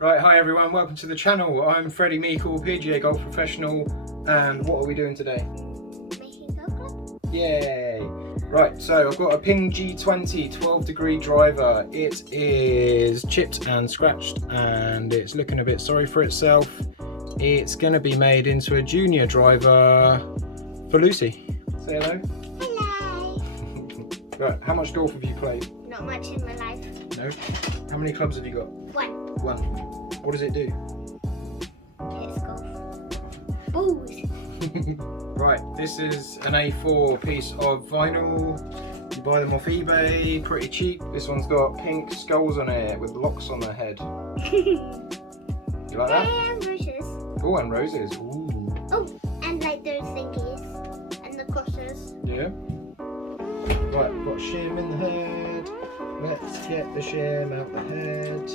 Right, hi everyone, welcome to the channel. I'm Freddie Meikle, PGA golf professional, and what are we doing today? Making golf club? Yay! Right, so I've got a Ping G20 12-degree driver. It is chipped and scratched and it's looking a bit sorry for itself. It's going to be made into a junior driver for Lucy. Say hello. Hello! Right, how much golf have you played? Not much in my life. No? How many clubs have you got? One. One. What does it do? It's golf. Balls. Right, this is an A4 piece of vinyl. You buy them off eBay, pretty cheap. This one's got pink skulls on it with locks on their head. You like that? And roses. Oh, and roses. Ooh. Oh, and like those thingies. And the crosses. Yeah. Right, got a shim in the head. Let's get the shim out the head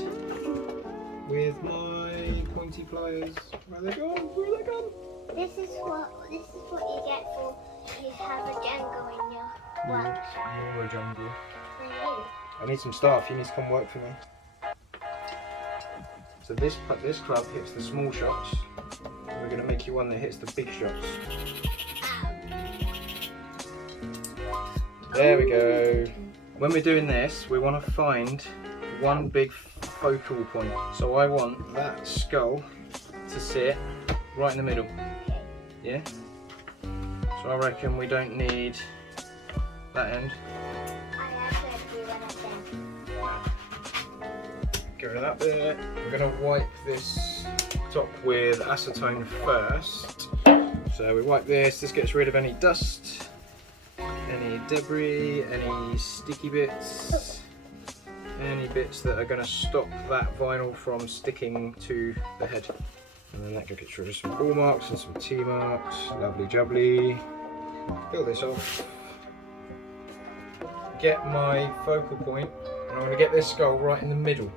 with my pointy pliers. Where are they gone? Where are they gone? This is what you get for you have a Django in your work. You're a jungle. Really? I need some staff. You need to come work for me. So this club hits the small shots. And we're going to make you one that hits the big shots. There we go. When we're doing this, we want to find one big focal point. So I want that skull to sit right in the middle. Yeah? So I reckon we don't need that end. I actually do that again. Get rid of that bit. We're going to wipe this top with acetone first. So we wipe this gets rid of any dust, any debris, any sticky bits, any bits that are going to stop that vinyl from sticking to the head. And then that gets rid of some ball marks and some T marks. Lovely jubbly. Fill this off. Get my focal point, and I'm going to get this skull right in the middle.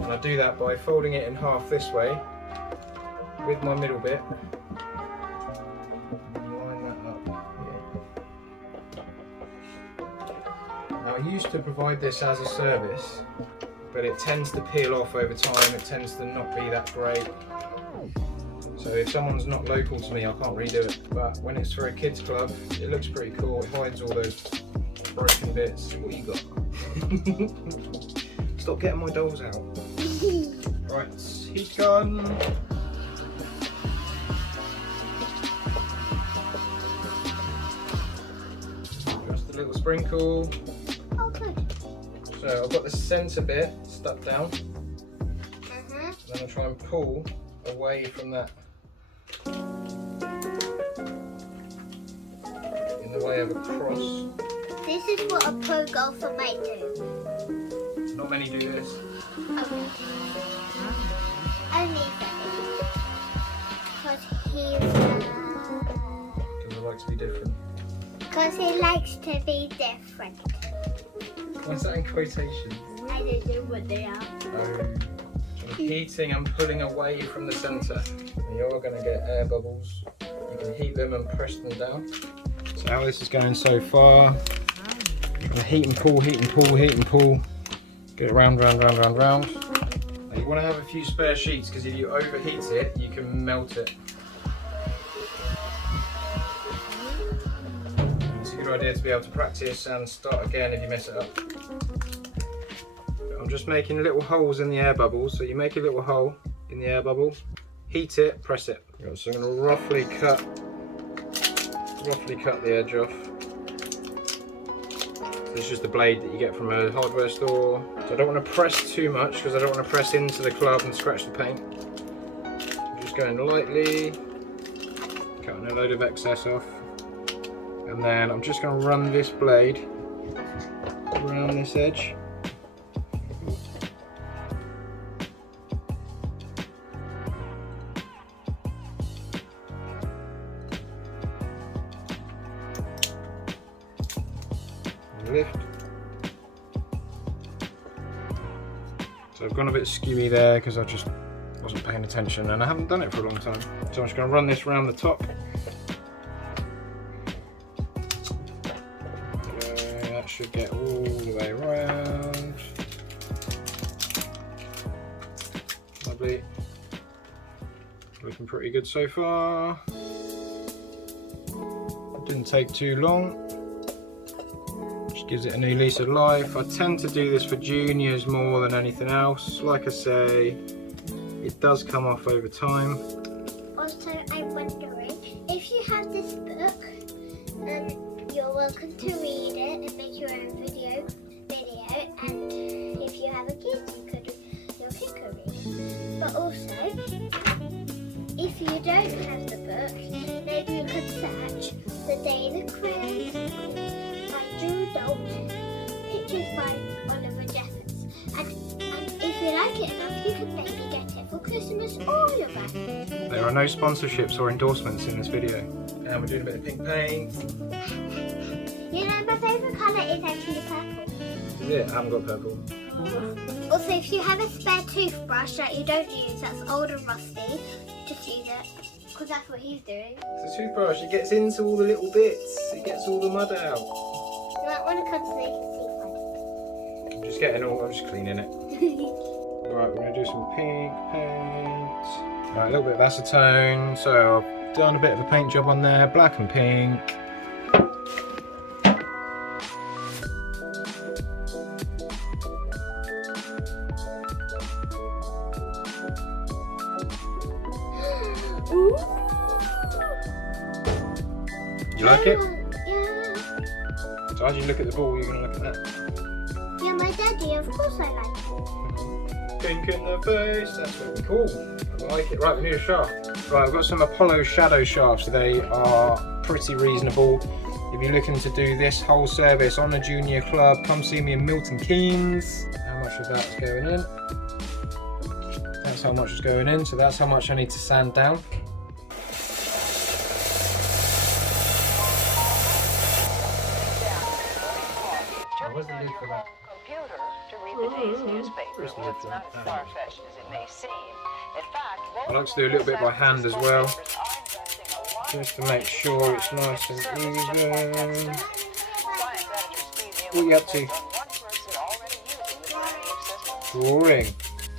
And I do that by folding it in half this way with my middle bit. Line that up here. Now I used to provide this as a service, but it tends to peel off over time. It tends to not be that great. So if someone's not local to me, I can't redo it. But when it's for a kids club, it looks pretty cool. It hides all those broken bits. What you got? Stop getting my dolls out. Right, heat gun. Just a little sprinkle. Oh, good. So I've got the centre bit stuck down. Uh-huh. Then I'll try and pull away from that. In the way of a cross. This is what a pro golfer might do. Not many do this. Okay. Only Freddie. Because Because I like to be different. he likes to be different. What's that in quotation? I don't know what they are. I'm heating and pulling away from the centre. You're going to get air bubbles. You can heat them and press them down. So how this is going so far, I'm going to heat and pull, heat and pull, heat and pull. Get it round, round, round, round, round. Now you want to have a few spare sheets because if you overheat it, you can melt it. It's a good idea to be able to practice and start again if you mess it up. I'm just making little holes in the air bubbles. So you make a little hole in the air bubble, heat it, press it. So I'm going to roughly cut the edge off. This is just the blade that you get from a hardware store. So I don't want to press too much because I don't want to press into the club and scratch the paint. I'm just going lightly, cutting a load of excess off. And then I'm just going to run this blade around this edge. Lift. So I've gone a bit skewy there because I just wasn't paying attention and I haven't done it for a long time. So I'm just going to run this around the top. That should get all the way around. Lovely. Looking pretty good so far. Didn't take too long. Just gives it a new lease of life. I tend to do this for juniors more than anything else. Like I say, it does come off over time. Also, I'm wondering, if you have this book, you're welcome to read it and make your own video, and if you have a kid, your kid can read it. But also, if you don't have the book, maybe you could search The Day the Crowns by Drew Adult, pictures by Oliver Jeffers. And if you like it enough, you can maybe get it for Christmas or your birthday. There are no sponsorships or endorsements in this video. And we're doing a bit of pink paint. You know, my favourite colour is actually purple. Is it? I haven't got purple. Also, if you have a spare toothbrush that you don't use, that's old and rusty, just use it, because that's what he's doing. It's a toothbrush, it gets into all the little bits, it gets all the mud out. You might want to come so you can see I'm just cleaning it. Alright, we're going to do some pink paint. Alright, a little bit of acetone, so I've done a bit of a paint job on there, black and pink. Ooh. You like it? Yeah. So as you look at the ball, you're going to look at that. Yeah, my daddy, of course I like it. Pink in the face, that's really cool. I like it. Right, we need a shaft. Right, I've got some Apollo shadow shafts. They are pretty reasonable. If you're looking to do this whole service on a junior club, come see me in Milton Keynes. How much of that's going in? That's how much is going in, so that's how much I need to sand down. Where's the lid for that? I like to do a little bit by hand as well, just to make sure it's nice and even. What are you up to? Drawing.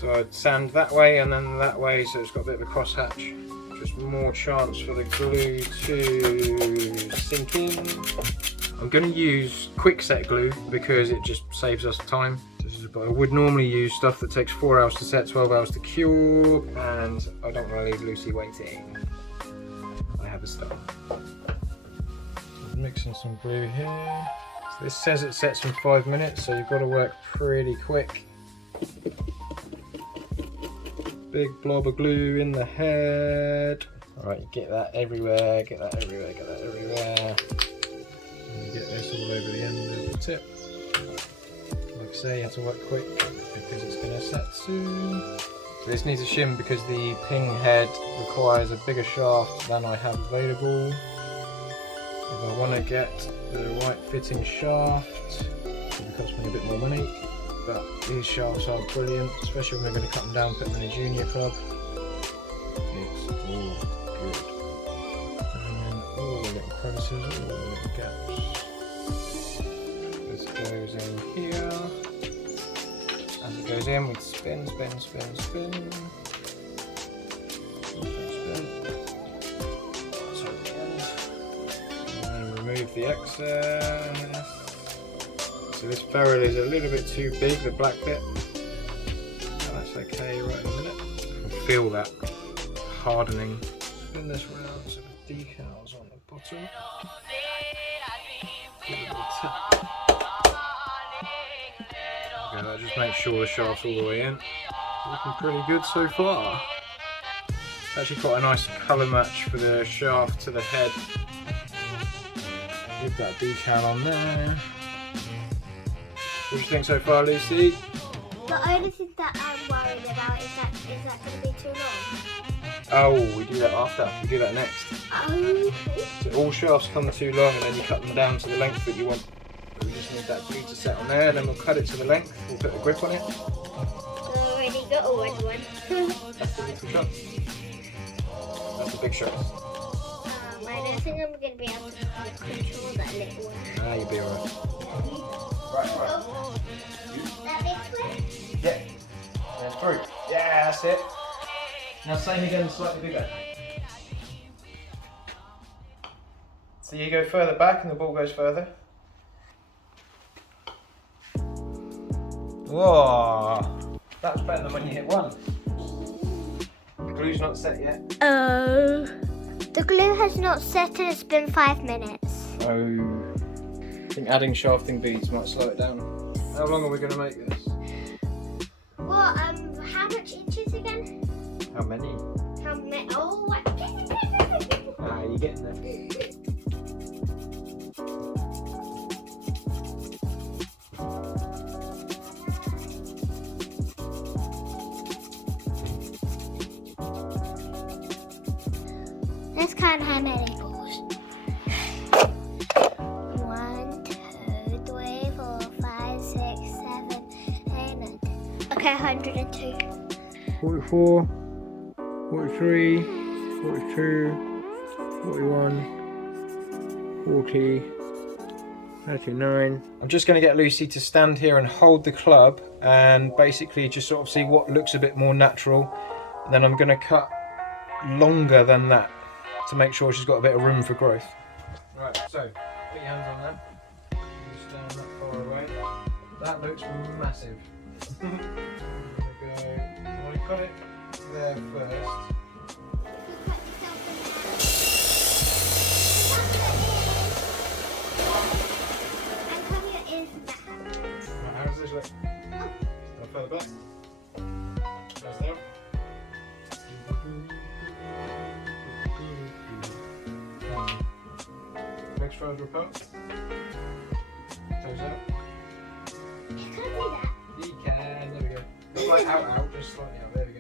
So I'd sand that way and then that way, so it's got a bit of a crosshatch. Just more chance for the glue to sink in. I'm going to use quick set glue because it just saves us time. But I would normally use stuff that takes 4 hours to set, 12 hours to cure, and I don't want to leave Lucy waiting. I have a start. Mixing some glue here. So this says it sets in 5 minutes, so you've got to work pretty quick. Big blob of glue in the head. Alright, get that everywhere, get that everywhere, get that everywhere. And you get this all over the end of the tip. Like I say, you have to work quick because it's going to set soon. So this needs a shim because the Ping head requires a bigger shaft than I have available. If I want to get the right fitting shaft, it will cost me a bit more money. But these shafts are brilliant, especially when we're going to cut them down, put them in a junior club. It's all good. And then all the little crevices, all the little gaps. This goes in here. As it goes in, we spin, spin, spin, spin. Spin. So at the end. And then remove the excess. So this ferrule is a little bit too big, the black bit. That's okay right in a minute. I can feel that hardening. Spin this round so the decals on the bottom. Give it a little tap. Okay, that just makes sure the shaft's all the way in. Looking pretty good so far. It's actually quite a nice colour match for the shaft to the head. Give that decal on there. What do you think so far, Lucy? The only thing that I'm worried about is that going to be too long? Oh, we do that after. We do that next. Oh. So all shafts come too long and then you cut them down to the length that you want. We just need that glue to set on there, then we'll cut it to the length. We'll put a grip on it. I already got a wet one. That's the little shot. That's the big shot. I don't think I'm going to be able to control that little one. Ah, you'll be alright. Right. That big one? Yeah. And through. Yeah, that's it. Now same again, slightly bigger. So you go further back and the ball goes further. Whoa! That's better than when you hit one. The glue's not set yet. Oh. The glue has not set and it's been 5 minutes. Oh. I think adding shafting beads might slow it down. How long are we going to make this? Well, how much inches again? How many? How many? Oh, what? Ah, you're getting there. Let's count how many balls. 1, 2, 3, 4, 5, 6, 7, 8, 9. Okay, 102. 44, 43, 42, 41, 40, 39. I'm just going to get Lucy to stand here and hold the club and basically just sort of see what looks a bit more natural. And then I'm going to cut longer than that to make sure she's got a bit of room for growth. Right, so put your hands on that. You stand that far away. That looks massive. I'm going to cut it there first. Right, how does this look? Stand further back. Press down. Legs further apart. Toes out. You can't do that. You can. There we go. Not like out, just slightly out. There we go.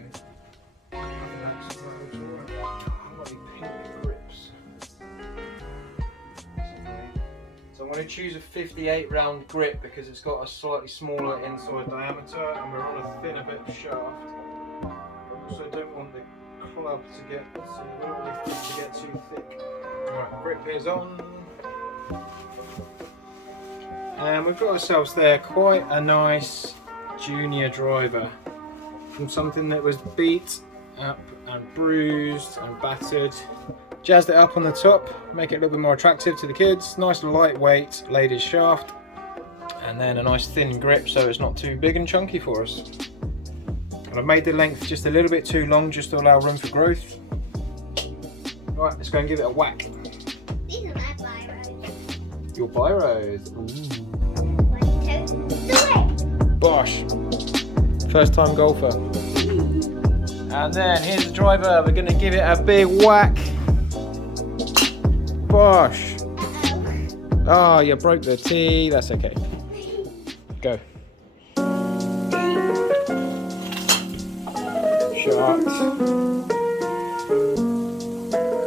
I think that's alright. I want the pink grips. So I'm going to choose a 58 round grip because it's got a slightly smaller inside diameter and we're on a thinner bit of shaft. Also don't want the club to get too thick. Right, grip is on. And we've got ourselves there quite a nice junior driver from something that was beat up and bruised and battered. Jazzed it up on the top, make it a little bit more attractive to the kids. Nice lightweight ladies shaft and then a nice thin grip so it's not too big and chunky for us. And I've made the length just a little bit too long just to allow room for growth. Right, let's go and give it a whack. These are my biros. Your biros. 1, 2, 3. Bosh. First time golfer. And then here's the driver. We're going to give it a big whack. Bosh. Oh, you broke the tee. That's okay. Go. Shot.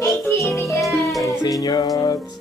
18 yards. 18 yards.